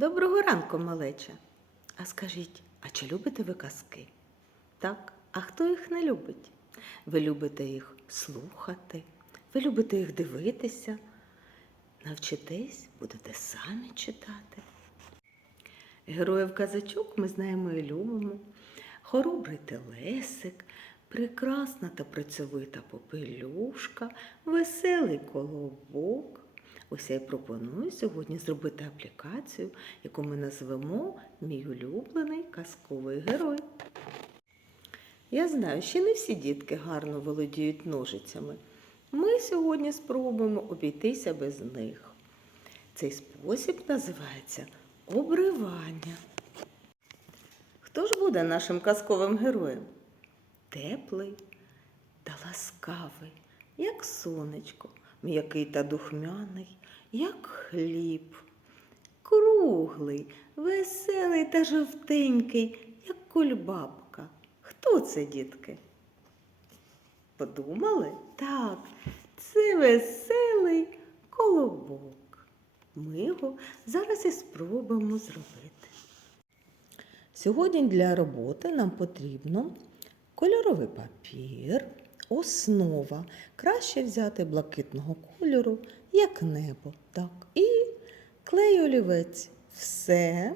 Доброго ранку, малеча. А скажіть, а чи любите ви казки? Так, а хто їх не любить? Ви любите їх слухати, ви любите їх дивитися, навчитесь, будете самі читати. Героїв казачок ми знаємо і любимо. Хоробрий телесик, прекрасна та працьовита попелюшка, веселий колобок. Ось я й пропоную сьогодні зробити аплікацію, яку ми назвемо Мій улюблений казковий герой. Я знаю, що не всі дітки гарно володіють ножицями. Ми сьогодні спробуємо обійтися без них. Цей спосіб називається обривання. Хто ж буде нашим казковим героєм? Теплий та ласкавий, як сонечко, м'який та духмяний, як хліб, круглий, веселий та жовтенький, як кульбабка. Хто це, дітки? Подумали? Так, це веселий колобок. Ми його зараз і спробуємо зробити. Сьогодні для роботи нам потрібно кольоровий папір, основа. Краще взяти блакитного кольору, як небо. Так. І клей олівець. Все.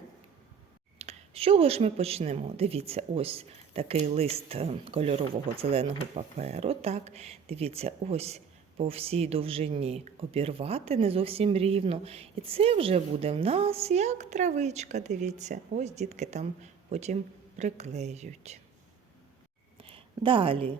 З чого ж ми почнемо? Дивіться, ось такий лист е, кольорового зеленого паперу. Так, дивіться, ось по всій довжині обірвати не зовсім рівно. І це вже буде в нас як травичка. Дивіться, ось дітки там потім приклеють. Далі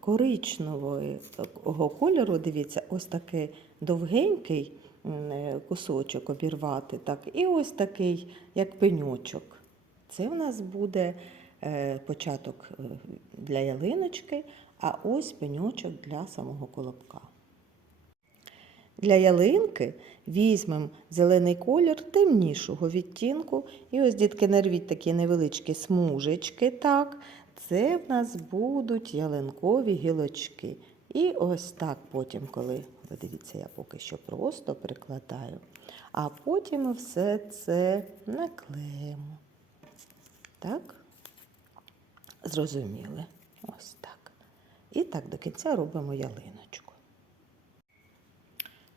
коричневого кольору, дивіться, ось такий довгенький е, кусочок обірвати, так, і ось такий, як пеньочок. Це в нас буде е, початок е, для ялиночки, а ось пеньочок для самого колобка. Для ялинки візьмемо зелений колір темнішого відтінку. І ось, дітки, нарвіть такі невеличкі смужечки. Так, це в нас будуть ялинкові гілочки. І ось так потім, коли, ви дивіться, я поки що просто прикладаю, а потім все це наклеїмо. Так? Зрозуміли? Ось так. І так до кінця робимо ялиночку.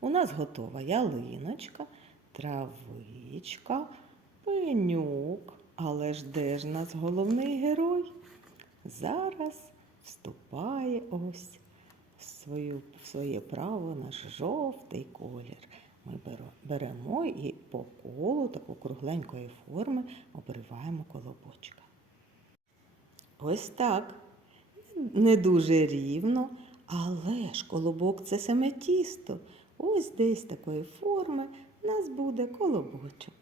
У нас готова ялиночка, травичка, пенюк. Але ж де ж нас головний герой? Зараз вступає ось в, свою, в своє право наш жовтий колір. Ми беремо і по колу таку кругленької форми обриваємо колобочка. Ось так. Не дуже рівно, але ж колобок це саме тісто. Ось десь такої форми в нас буде колобочок.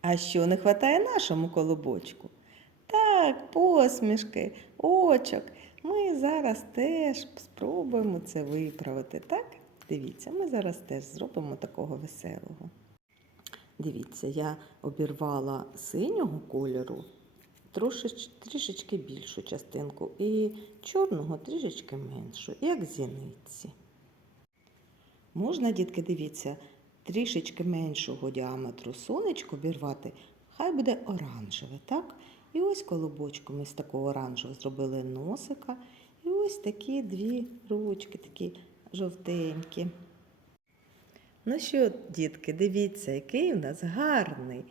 А що не вистачає нашому колобочку? Так, посмішки, очок. Ми зараз теж спробуємо це виправити. Так? Дивіться, ми зараз теж зробимо такого веселого. Дивіться, я обірвала синього кольору трішечки більшу частинку і чорного трішечки меншу, як зіниці. Можна, дітки, дивіться, трішечки меншого діаметру сонечко обірвати, хай буде оранжеве, так? І ось колобочку ми з такого оранжевого зробили носика. І ось такі дві ручки, такі жовтенькі. Ну що, дітки, дивіться, який у нас гарний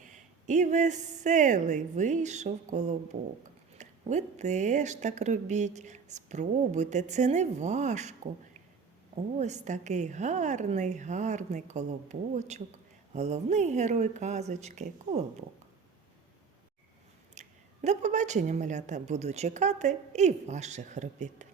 і веселий вийшов колобок. Ви теж так робіть, спробуйте, це не важко. Ось такий гарний, гарний колобочок, головний герой казочки колобок. До побачення, малята, буду чекати і ваших робіт.